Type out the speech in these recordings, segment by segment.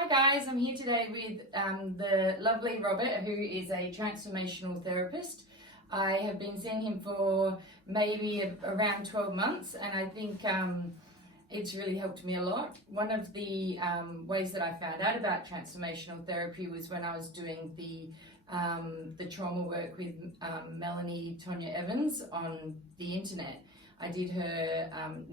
Hi guys, I'm here today with the lovely Robert, who is a transformational therapist. I have been seeing him for maybe around 12 months, and I think it's really helped me a lot. One of the ways that I found out about transformational therapy was when I was doing the trauma work with Melanie Tonya Evans on the internet. I did her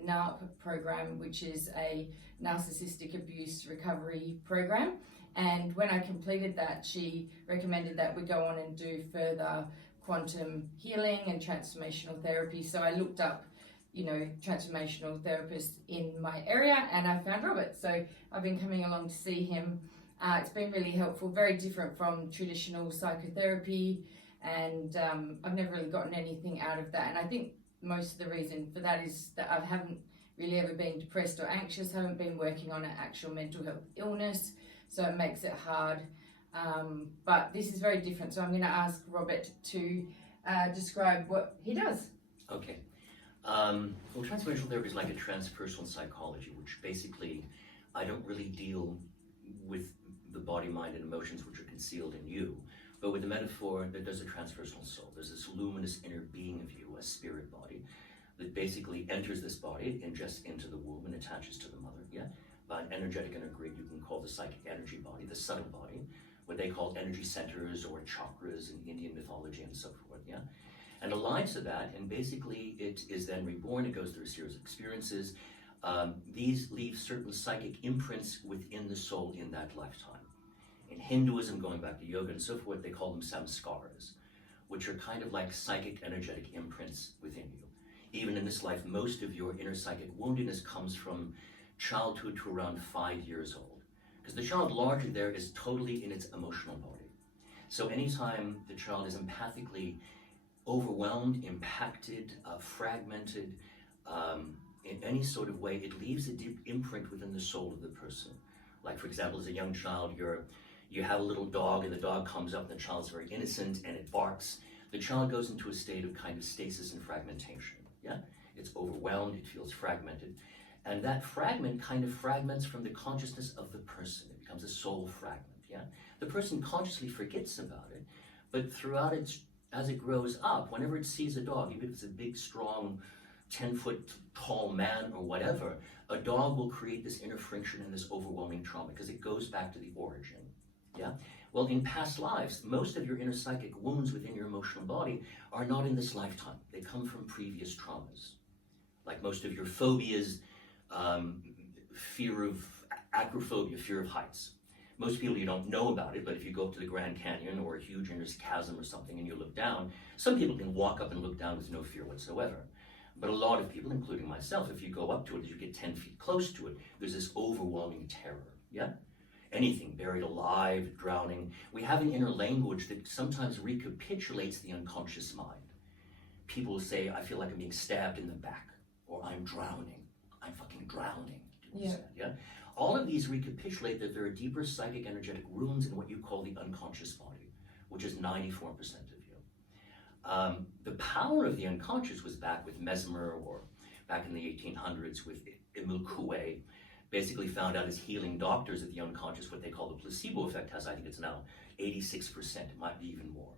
NARP program, which is a narcissistic abuse recovery program. And when I completed that, she recommended that we go on and do further quantum healing and transformational therapy. So I looked up, transformational therapists in my area, and I found Robert. So I've been coming along to see him. It's been really helpful, very different from traditional psychotherapy, and I've never really gotten anything out of that. And I think most of the reason for that is that I haven't really ever been depressed or anxious, haven't been working on an actual mental health illness, so it makes it hard. But this is very different, so I'm going to ask Robert to describe what he does. Okay. Well, transformational therapy is like a transpersonal psychology, which basically I don't really deal with the body, mind, and emotions which are concealed in you, but with the metaphor that there's a transpersonal soul. There's this luminous inner being of you, a spirit body, that basically enters this body, ingests into the womb, and attaches to the mother, by an energetic inner grid you can call the psychic energy body, the subtle body, what they call energy centers or chakras in Indian mythology and so forth, and aligns to that, and basically it is then reborn. It goes through a series of experiences. These leave certain psychic imprints within the soul in that lifetime. In Hinduism, going back to yoga and so forth, they call them samskaras, which are kind of like psychic energetic imprints within you. Even in this life, most of your inner psychic woundedness comes from childhood to around 5 years old, because the child largely there is totally in its emotional body. So anytime the child is empathically overwhelmed, impacted, fragmented, in any sort of way, it leaves a deep imprint within the soul of the person. Like, for example, as a young child, you have a little dog, and the dog comes up, and the child's very innocent, and it barks. The child goes into a state of kind of stasis and fragmentation, It's overwhelmed, it feels fragmented. And that fragment kind of fragments from the consciousness of the person. It becomes a soul fragment, The person consciously forgets about it, but throughout as it grows up, whenever it sees a dog, even if it's a big, strong, 10-foot tall man or whatever, a dog will create this inner friction and this overwhelming trauma because it goes back to the origin, Well, in past lives, most of your inner psychic wounds within your emotional body are not in this lifetime. They come from previous traumas. Like most of your phobias, fear of acrophobia, fear of heights. Most people, you don't know about it, but if you go up to the Grand Canyon or a huge inner chasm or something and you look down, some people can walk up and look down with no fear whatsoever. But a lot of people, including myself, if you go up to it, as you get 10 feet close to it, there's this overwhelming terror, Anything buried alive, drowning. We have an inner language that sometimes recapitulates the unconscious mind. People will say, I feel like I'm being stabbed in the back, or I'm drowning. I'm fucking drowning. All of these recapitulate that there are deeper psychic energetic wounds in what you call the unconscious body, which is 94% of you. The power of the unconscious was back with Mesmer, or back in the 1800s with Emile Coué, basically found out as healing doctors that the unconscious, what they call the placebo effect, has, I think it's now 86%, it might be even more.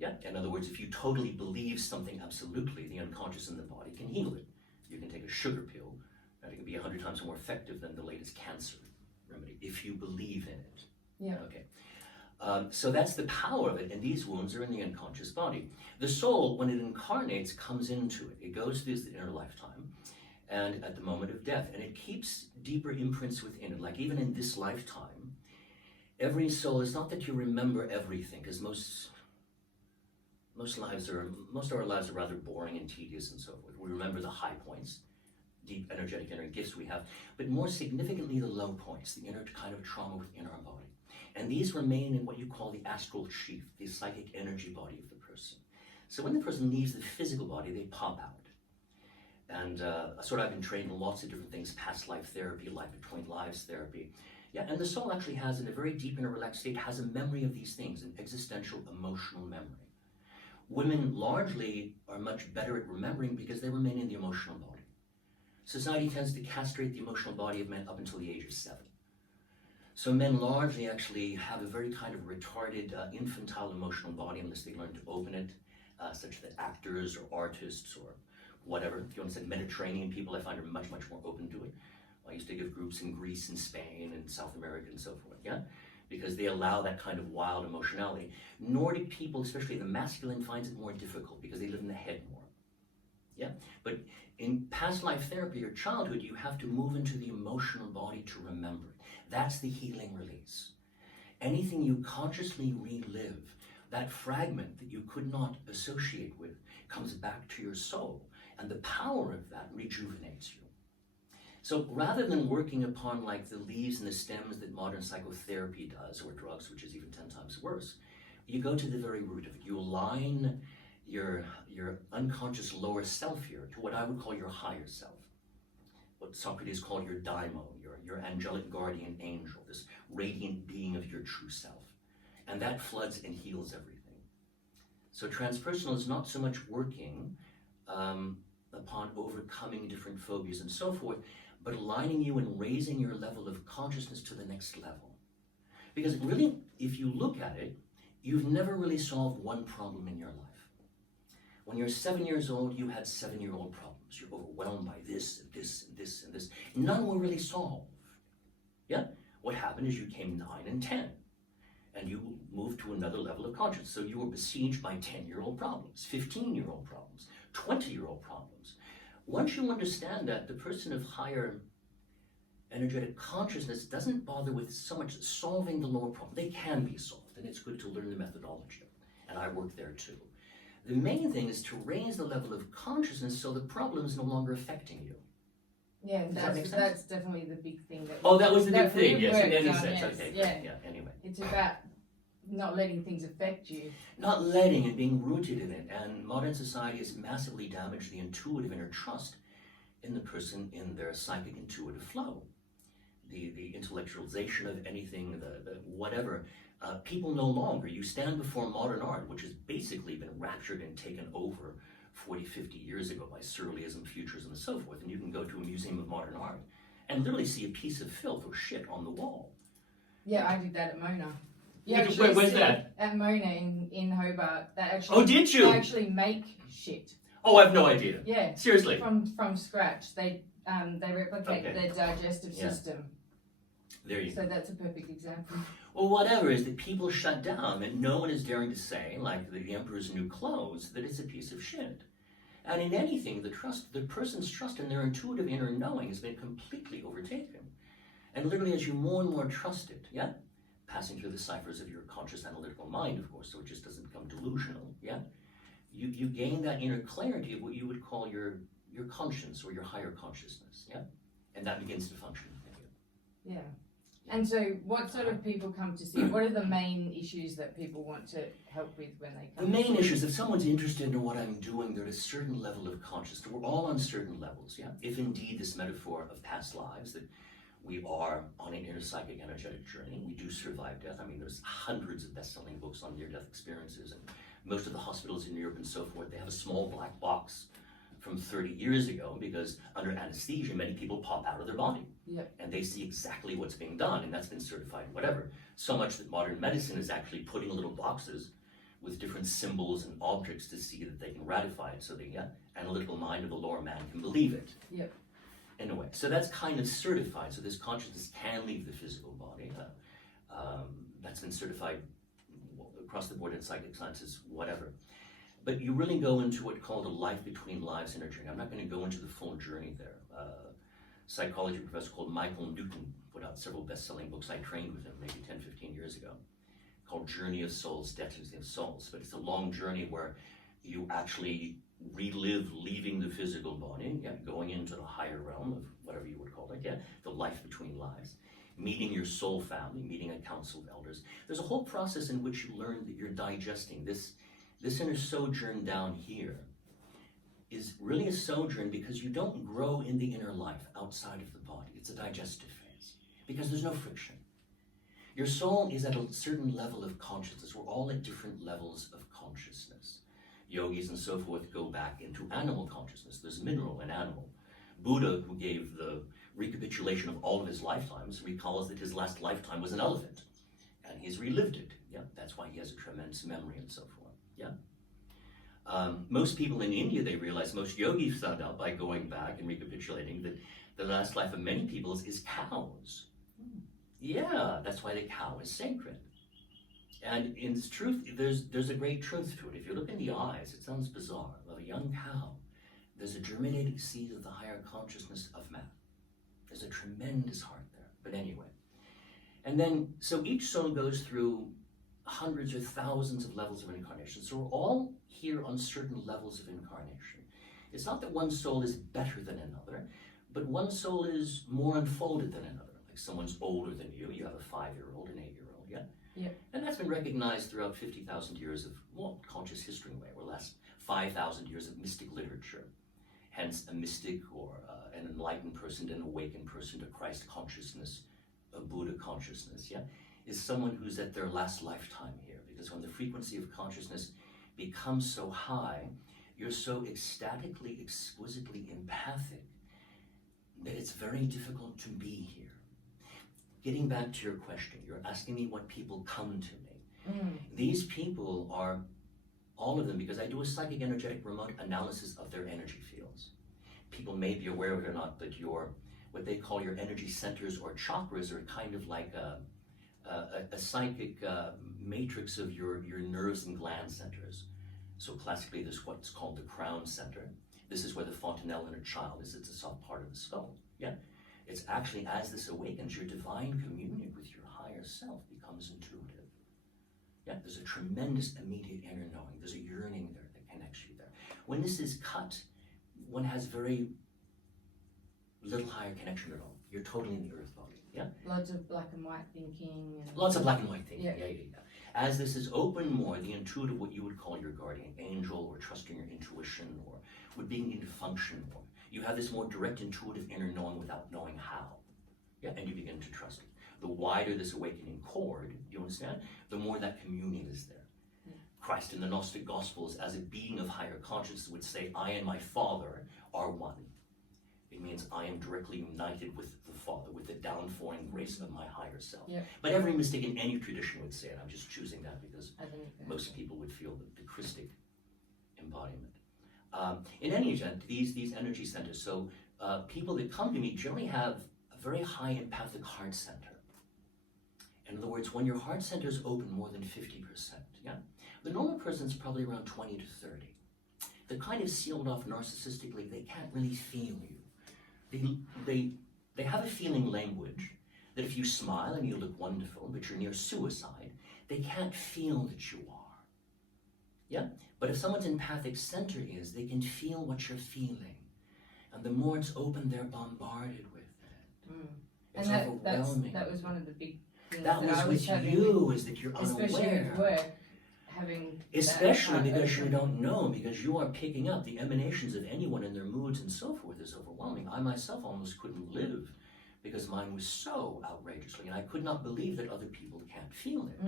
In other words, if you totally believe something absolutely, the unconscious in the body can heal it. You can take a sugar pill, and it can be 100 times more effective than the latest cancer remedy, if you believe in it. So that's the power of it, and these wounds are in the unconscious body. The soul, when it incarnates, comes into it. It goes through the inner lifetime, and at the moment of death, and it keeps deeper imprints within it. Like even in this lifetime, every soul, it's not that you remember everything, because most of our lives are rather boring and tedious and so forth. We remember the high points, deep energetic inner gifts we have, but more significantly the low points, the inner kind of trauma within our body. And these remain in what you call the astral sheath, the psychic energy body of the person. So when the person leaves the physical body, they pop out. And I've been trained in lots of different things, past life therapy, life between lives therapy. And the soul actually has, in a very deep inner relaxed state, has a memory of these things, an existential emotional memory. Women largely are much better at remembering because they remain in the emotional body. Society tends to castrate the emotional body of men up until the age of 7. So men largely actually have a very kind of retarded infantile emotional body unless they learn to open it, such that actors or artists or whatever, if you want to say Mediterranean people, I find are much, much more open to it. I used to give groups in Greece and Spain and South America and so forth, yeah? Because they allow that kind of wild emotionality. Nordic people, especially the masculine, finds it more difficult because they live in the head more, yeah? But in past life therapy or childhood, you have to move into the emotional body to remember it. That's the healing release. Anything you consciously relive, that fragment that you could not associate with, comes back to your soul, and the power of that rejuvenates you. So rather than working upon like the leaves and the stems that modern psychotherapy does, or drugs, which is even 10 times worse, you go to the very root of it. You align your unconscious lower self here to what I would call your higher self. What Socrates called your daimon, your angelic guardian angel, this radiant being of your true self. And that floods and heals everything. So transpersonal is not so much working upon overcoming different phobias and so forth, but aligning you and raising your level of consciousness to the next level. Because really, if you look at it, you've never really solved one problem in your life. When you're 7 years old, you had 7-year-old problems. You're overwhelmed by this and this and this and this. None were really solved. Yeah? What happened is you came 9 and 10, and you moved to another level of consciousness. So you were besieged by 10-year-old problems, 15-year-old problems, 20-year-old problems. Once you understand that, the person of higher energetic consciousness doesn't bother with so much solving the lower problem. They can be solved, and it's good to learn the methodology. And I work there too. The main thing is to raise the level of consciousness so the problem is no longer affecting you. Yeah, Does that make sense? that's definitely the big thing. That was the big thing, yes, in any yes, sense. Okay, yeah. Anyway. It's about not letting things affect you. Not letting it, being rooted in it. And modern society has massively damaged the intuitive inner trust in the person in their psychic intuitive flow. The intellectualization of anything, the whatever. People no longer, you stand before modern art, which has basically been raptured and taken over 40, 50 years ago by surrealism, futurism, and so forth. And you can go to a museum of modern art and literally see a piece of filth or shit on the wall. Yeah, I did that at Mona. Where's that? At Mona in Hobart. That actually, oh, did you? They actually make shit. Oh, I have no idea. Yeah. Seriously? From scratch. They replicate their digestive system. There you go. So that's a perfect example. Well, whatever is that people shut down, and no one is daring to say, like the emperor's new clothes, that it's a piece of shit. And in anything, the person's trust in their intuitive inner knowing has been completely overtaken. And literally, as you more and more trust it, yeah, passing through the ciphers of your conscious analytical mind, of course, so it just doesn't become delusional, yeah, you gain that inner clarity of what you would call your conscience or your higher consciousness, yeah, and that begins to function. Yeah. And so what sort of people come to see? What are the main issues that people want to help with when they come? The main issues, if someone's interested in what I'm doing, they're at a certain level of consciousness. We're all on certain levels, yeah? If indeed this metaphor of past lives, that we are on an inner psychic energetic journey, we do survive death. I mean, there's hundreds of best-selling books on near-death experiences, and most of the hospitals in Europe and so forth, they have a small black box from 30 years ago, because under anesthesia, many people pop out of their body. Yep. And they see exactly what's being done, and that's been certified, whatever. So much that modern medicine is actually putting little boxes with different symbols and objects to see that they can ratify it, so the analytical mind of a lower man can believe it. Yep. In a way. So that's kind of certified, so this consciousness can leave the physical body. That's been certified across the board in psychic sciences, whatever. But you really go into what's called a life between lives inner journey. I'm not going to go into the full journey there. Psychology professor called Michael Newton put out several best-selling books. I trained with him maybe 10, 15 years ago, called Journey of Souls, Destiny of Souls. But it's a long journey where you actually relive leaving the physical body, going into the higher realm of whatever you would call it, the life between lives, meeting your soul family, meeting a council of elders. There's a whole process in which you learn that you're digesting this inner sojourn down here is really a sojourn because you don't grow in the inner life outside of the body. It's a digestive phase because there's no friction. Your soul is at a certain level of consciousness. We're all at different levels of consciousness. Yogis and so forth go back into animal consciousness. There's mineral and animal. Buddha, who gave the recapitulation of all of his lifetimes, recalls that his last lifetime was an elephant. And he's relived it. Yeah, that's why he has a tremendous memory and so forth. Yeah. Most people in India, they realize, most yogis found out by going back and recapitulating that the last life of many people is cows. Yeah, that's why the cow is sacred. And in truth, there's a great truth to it. If you look in the eyes, it sounds bizarre, of a young cow, there's a germinating seed of the higher consciousness of man. There's a tremendous heart there. But anyway. And then, so each soul goes through hundreds or thousands of levels of incarnation. So we're all here on certain levels of incarnation. It's not that one soul is better than another, but one soul is more unfolded than another. Like someone's older than you. You have a 5-year-old, an 8-year-old, yeah? Yeah. And that's been recognized throughout 50,000 years of, well, conscious history in a way, or last 5,000 years of mystic literature. Hence, a mystic or an enlightened person, an awakened person to Christ consciousness, a Buddha consciousness, yeah, is someone who's at their last lifetime here. Because when the frequency of consciousness becomes so high, you're so ecstatically, exquisitely empathic that it's very difficult to be here. Getting back to your question, you're asking me what people come to me. These people are, all of them, because I do a psychic energetic remote analysis of their energy fields. People may be aware of it or not, but what they call your energy centers or chakras are kind of like a psychic matrix of your nerves and gland centers. So classically, there's what's called the crown center. This is where the fontanelle in a child is. It's a soft part of the skull. Yeah, it's actually, as this awakens, your divine communion with your higher self becomes intuitive. Yeah, there's a tremendous immediate inner knowing. There's a yearning there that connects you there. When this is cut, one has very little higher connection at all. You're totally in the earth body. Yeah. Lots of black and white thinking. Lots of black and white thinking. Yeah. Yeah. As this is open more, the intuitive, what you would call your guardian angel, or trusting your intuition, or with being into function more. You have this more direct intuitive inner knowing without knowing how. Yeah, and you begin to trust it. The wider this awakening cord, you understand, the more that communion is there. Yeah. Christ in the Gnostic Gospels, as a being of higher consciousness, would say, I and my Father are one. It means I am directly united with the Father, with the downpouring grace of my higher self. Yeah. But every mystic in any tradition would say it. I'm just choosing that because most people would feel the Christic embodiment. In any event, these energy centers, so people that come to me generally have a very high empathic heart center. In other words, when your heart center is open more than 50%, yeah, the normal person's probably around 20 to 30. They're kind of sealed off narcissistically. They can't really feel you. They have a feeling language that if you smile and you look wonderful, but you're near suicide, they can't feel that you are. Yeah? But if someone's empathic center is, they can feel what you're feeling. And the more it's open, they're bombarded with it. It's overwhelming. That was one of the big things that was with you, is that you're unaware. Especially with work. Especially because you don't know, because you are picking up the emanations of anyone and their moods and so forth is overwhelming. I myself almost couldn't live because mine was so outrageously, and I could not believe that other people can't feel it.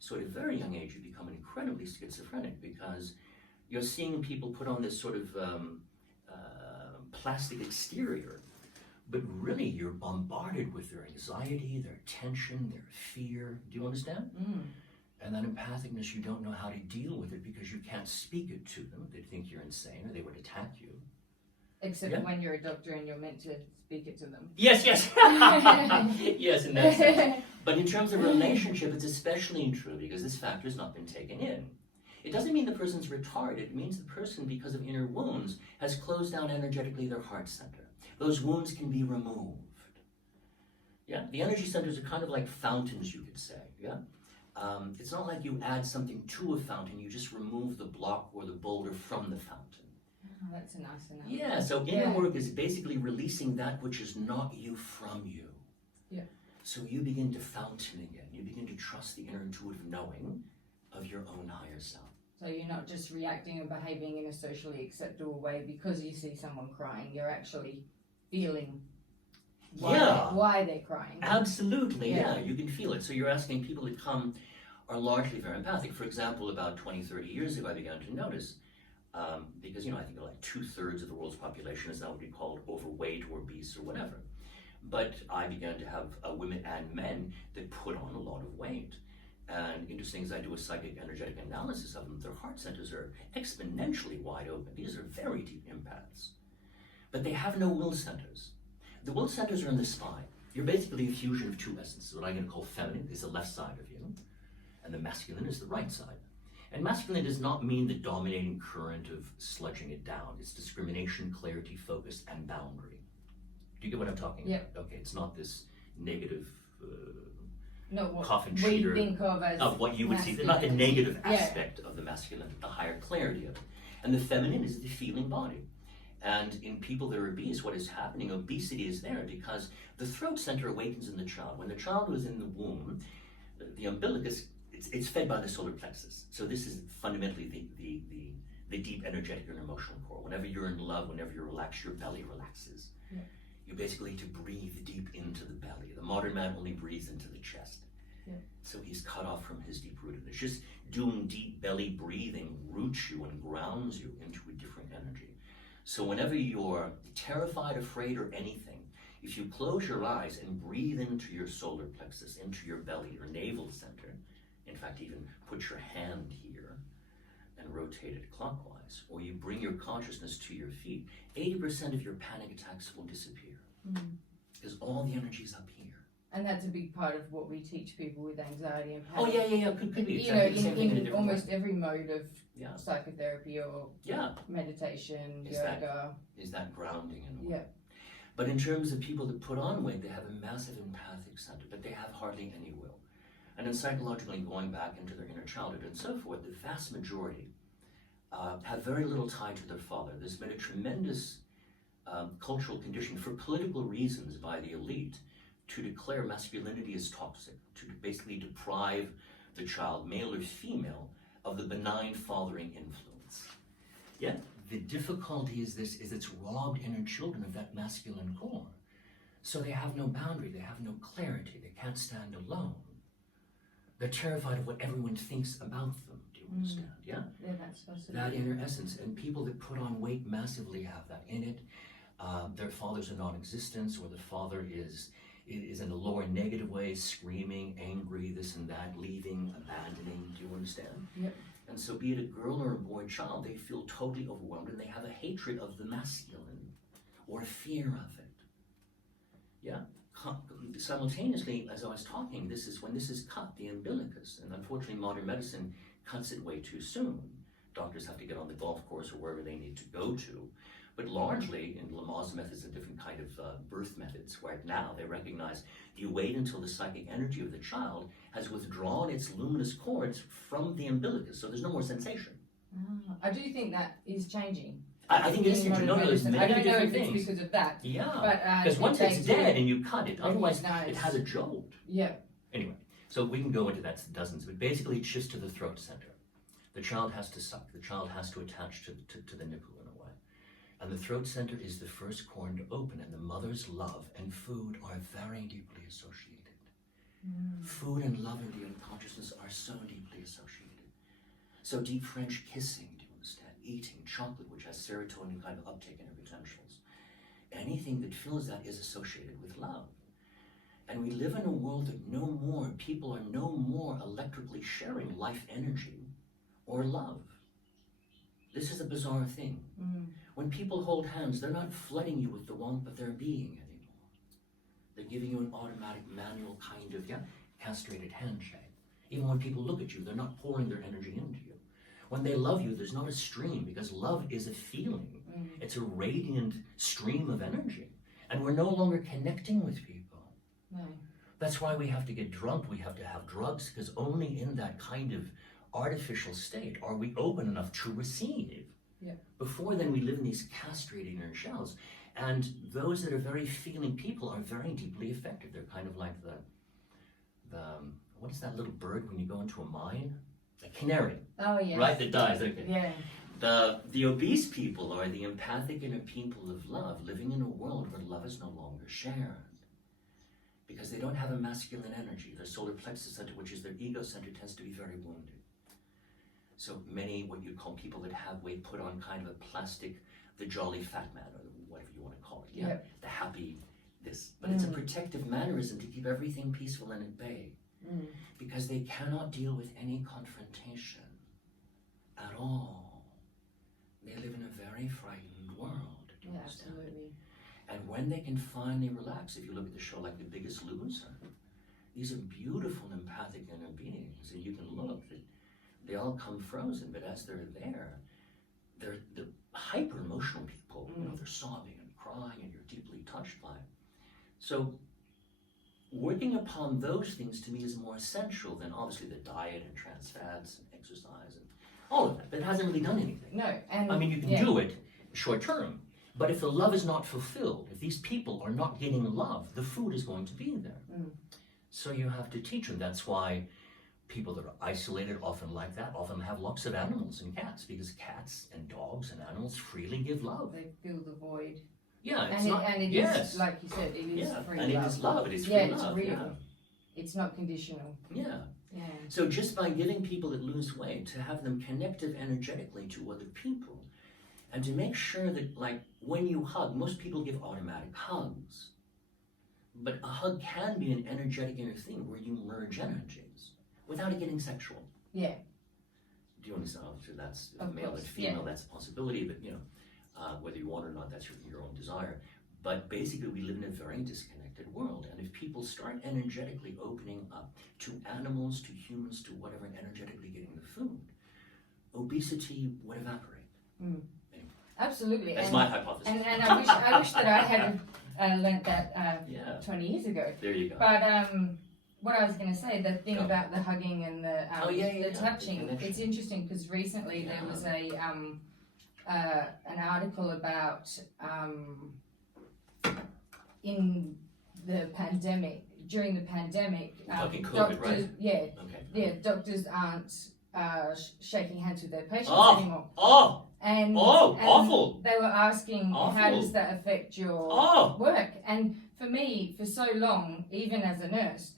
So at a very young age, you become incredibly schizophrenic because you're seeing people put on this sort of plastic exterior, but really you're bombarded with their anxiety, their tension, their fear. Do you understand? And that empathicness, you don't know how to deal with it because you can't speak it to them. They'd think you're insane or they would attack you. Except when you're a doctor and you're meant to speak it to them. Yes. Yes, in that sense. But in terms of relationship, it's especially true because this factor has not been taken in. It doesn't mean the person's retarded. It means the person, because of inner wounds, has closed down energetically their heart center. Those wounds can be removed. Yeah, the energy centers are kind of like fountains, you could say. Yeah. It's not like you add something to a fountain, you just remove the block or the boulder from the fountain. Oh, that's a nice analogy. Yeah, so inner work is basically releasing that which is not you from you. Yeah. So you begin to fountain again. You begin to trust the inner intuitive knowing of your own higher self. So you're not just reacting and behaving in a socially acceptable way because you see someone crying. You're actually feeling why they're crying. Absolutely, yeah, you can feel it. So you're asking people to come are largely very empathic. For example, about 20, 30 years ago, I began to notice, because, I think like 2/3 of the world's population is now what we call overweight or obese or whatever. But I began to have women and men that put on a lot of weight. And interesting is I do a psychic energetic analysis of them. Their heart centers are exponentially wide open. These are very deep empaths. But they have no will centers. The will centers are in the spine. You're basically a fusion of two essences. What I'm going to call feminine is the left side of you, and the masculine is the right side. And masculine does not mean the dominating current of sludging it down. It's discrimination, clarity, focus, and boundary. Do you get what I'm talking about? Okay, it's not this negative coffin cheater of what you would see, not the negative aspect of the masculine, but the higher clarity of it. And the feminine is the feeling body. And in people that are obese, what is happening, obesity is there because the throat center awakens in the child. When the child was in the womb, the umbilicus, it's fed by the solar plexus. So this is fundamentally the deep energetic and emotional core. Whenever you're in love, whenever you're relaxed, your belly relaxes. Yeah. You basically need to breathe deep into the belly. The modern man only breathes into the chest. Yeah. So he's cut off from his deep rootedness. Just doing deep belly breathing roots you and grounds you into a different energy. So whenever you're terrified, afraid, or anything, if you close your eyes and breathe into your solar plexus, into your belly, your navel center, in fact, even put your hand here and rotate it clockwise, or you bring your consciousness to your feet, 80% of your panic attacks will disappear because all the energy is up here. And that's a big part of what we teach people with anxiety and panic. Oh, yeah. Could be. In almost every mode of psychotherapy or meditation, yoga. Is that grounding in a way. But in terms of people that put on weight, they have a massive empathic center, but they have hardly any will. And then psychologically going back into their inner childhood and so forth, the vast majority have very little tie to their father. There's been a tremendous cultural condition for political reasons by the elite to declare masculinity as toxic, to basically deprive the child, male or female, of the benign fathering influence. Yet the difficulty is it's robbed inner children of that masculine core. So they have no boundary, they have no clarity, they can't stand alone. They're terrified of what everyone thinks about them. Do you understand? Yeah, that's possible. That inner essence. And people that put on weight massively have that in it. Their fathers are non-existent, or the father is in a lower negative way, screaming, angry, this and that, leaving, abandoning. Do you understand? Yep. And so be it a girl or a boy child, they feel totally overwhelmed and they have a hatred of the masculine or a fear of it. Yeah. Simultaneously, as I was talking, this is when this is cut, the umbilicus, and unfortunately modern medicine cuts it way too soon. Doctors have to get on the golf course or wherever they need to go to. But largely, in Lamaze methods and different kind of birth methods, where now they recognize you wait until the psychic energy of the child has withdrawn its luminous cords from the umbilicus, so there's no more sensation. I do think that is changing. I think it's changing. No, there's many I don't know different if things. it's because of that. Yeah, because once it's dead and you cut it, otherwise it has a jolt. Yeah. Anyway, so we can go into that dozens, but basically it's just to the throat center. The child has to suck. The child has to attach to the nipple in a way. And the throat center is the first corn to open, and the mother's love and food are very deeply associated. Food and love in the unconsciousness are so deeply associated. So deep French kissing, do you understand? Eating chocolate, which has serotonin kind of uptake in our potentials. Anything that fills that is associated with love. And we live in a world that people are no more electrically sharing life energy or love. This is a bizarre thing. When people hold hands, they're not flooding you with the warmth of their being anymore. They're giving you an automatic, manual kind of castrated handshake. Even when people look at you, they're not pouring their energy into you. When they love you, there's not a stream, because love is a feeling. It's a radiant stream of energy. And we're no longer connecting with people. No. That's why we have to get drunk, we have to have drugs, because only in that kind of artificial state are we open enough to receive. Yeah. Before then, we live in these castrated inner shells. And those that are very feeling people are very deeply affected. They're kind of like the what is that little bird when you go into a mine? A canary. Oh, yes. Right, that dies. Okay. Yeah. The obese people are the empathic inner people of love, living in a world where love is no longer shared. Because they don't have a masculine energy. Their solar plexus center, which is their ego center, tends to be very wounded. So many, what you call people that have weight, put on kind of a plastic, the jolly fat man, or whatever you want to call it. Yeah. Yep. The happy this, but it's a protective mannerism to keep everything peaceful and at bay. Because they cannot deal with any confrontation at all. They live in a very frightened world. Yeah, absolutely. And when they can finally relax, if you look at the show like The Biggest Loser, these are beautiful empathic inner beings, and you can look, they all come frozen, but as they're there, they're hyper emotional people. You know, they're sobbing and crying, and you're deeply touched by it. So working upon those things to me is more essential than obviously the diet and trans fats and exercise and all of that. But it hasn't really done anything. No, and I mean, you can do it short term, but if the love is not fulfilled, if these people are not getting love, the food is going to be there. So you have to teach them. That's why people that are isolated often like that often have lots of animals and cats, because cats and dogs and animals freely give love. They fill the void. Yeah, it's and not, it yes. is, like you said, it is free and love. it is love, it is free Yeah, love. it's real. Yeah. It's not conditional. Yeah. Yeah. So just by giving people that lose weight, to have them connective energetically to other people, and to make sure that, like, when you hug, most people give automatic hugs, but a hug can be an energetic inner thing where you merge energies without it getting sexual. Yeah. Do you understand? Obviously, that's Of male course, and female, that's a possibility, but you know, whether you want it or not, that's your own desire. But basically, we live in a very disconnected world, and if people start energetically opening up to animals, to humans, to whatever, energetically getting the food, obesity would evaporate. Anyway, Absolutely. that's my hypothesis. And I wish that I had learnt that 20 years ago. There you go. But what I was going to say, the thing about the hugging and the touching, the it's interesting because recently there was an article about in the pandemic, during the pandemic, Fucking COVID, doctors, right? doctors aren't shaking hands with their patients anymore. And awful. They were asking, how does that affect your work? And for me, for so long, even as a nurse,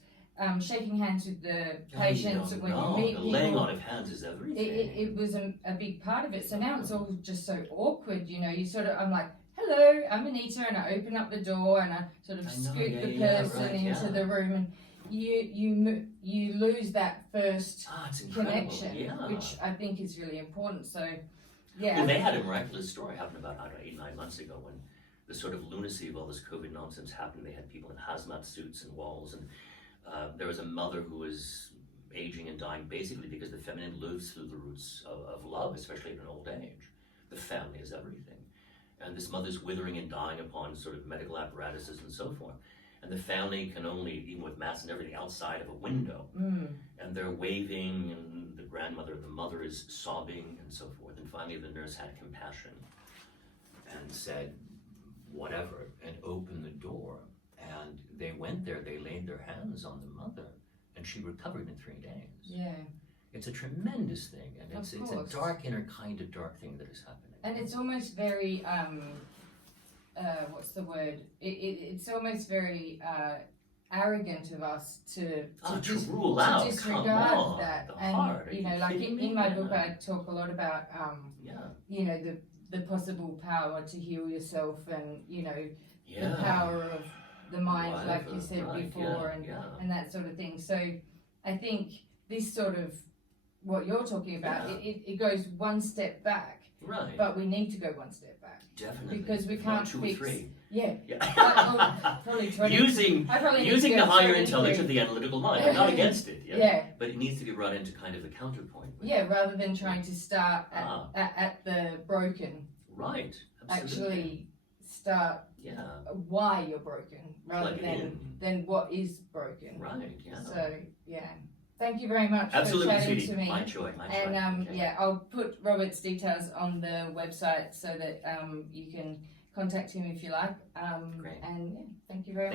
shaking hands with the patients when you meet people, laying on of hands is everything. It was a big part of it. So now it's all just so awkward, you know. I'm like, hello, I'm Anita, and I open up the door and I sort of scoot the person into the room, and you lose that first connection, which I think is really important. So, yeah. Well, they had a miraculous story happen about, 8-9 months ago when the sort of lunacy of all this COVID nonsense happened. They had people in hazmat suits and walls, and there was a mother who was aging and dying basically because the feminine lives through the roots of love, especially in old age. The family is everything. And this mother's withering and dying upon sort of medical apparatuses and so forth. And the family can only, even with masks and everything, outside of a window. And they're waving, and the grandmother, the mother is sobbing and so forth. And finally the nurse had compassion and said, whatever, and opened the door. And they went there, they laid their hands on the mother, and she recovered in 3 days. Yeah. It's a tremendous thing, and it's a dark inner kind of dark thing that is happening. And it's almost very, what's the word? It's almost very arrogant of us to rule out, disregard that. Heart. And, you know, like in my book, I talk a lot about, you know, the possible power to heal yourself, and, you know, the power of the mind, like you said before, and that sort of thing. So I think this sort of, what you're talking about, it goes one step back. Right. But we need to go one step back. Definitely. Because we can't fix. 2 or 3. Yeah. Probably 20. Using the higher intelligence of the analytical mind. I'm not against it. But it needs to be run into kind of a counterpoint. Rather than trying to start at the broken. Right. Absolutely. Actually start why you're broken rather than what is broken. Right. Yeah. So thank you very much for chatting to me. My joy. And I'll put Robert's details on the website so that you can contact him if you like. Great. And thank you very much.